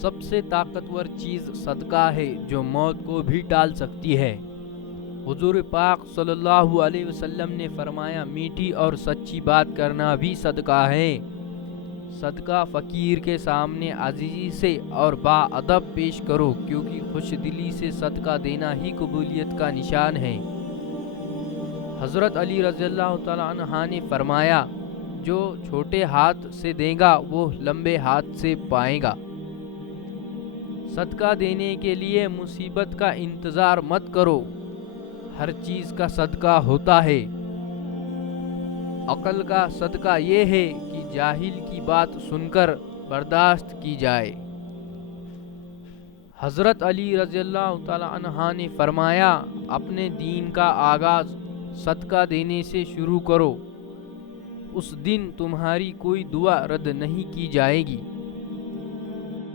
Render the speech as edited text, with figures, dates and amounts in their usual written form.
سب سے طاقتور چیز صدقہ ہے جو موت کو بھی ٹال سکتی ہے۔ حضور پاک صلی اللہ علیہ وسلم نے فرمایا، میٹھی اور سچی بات کرنا بھی صدقہ ہے۔ صدقہ فقیر کے سامنے عاجزی سے اور باادب پیش کرو، کیونکہ خوش دلی سے صدقہ دینا ہی قبولیت کا نشان ہے۔ حضرت علی رضی اللہ تعالیٰ عنہ نے فرمایا، جو چھوٹے ہاتھ سے دے گا وہ لمبے ہاتھ سے پائے گا۔ صدقہ دینے کے لیے مصیبت کا انتظار مت کرو، ہر چیز کا صدقہ ہوتا ہے۔ عقل کا صدقہ یہ ہے کہ جاہل کی بات سن کر برداشت کی جائے۔ حضرت علی رضی اللہ تعالیٰ عنہ نے فرمایا، اپنے دین کا آغاز صدقہ دینے سے شروع کرو، اس دن تمہاری کوئی دعا رد نہیں کی جائے گی۔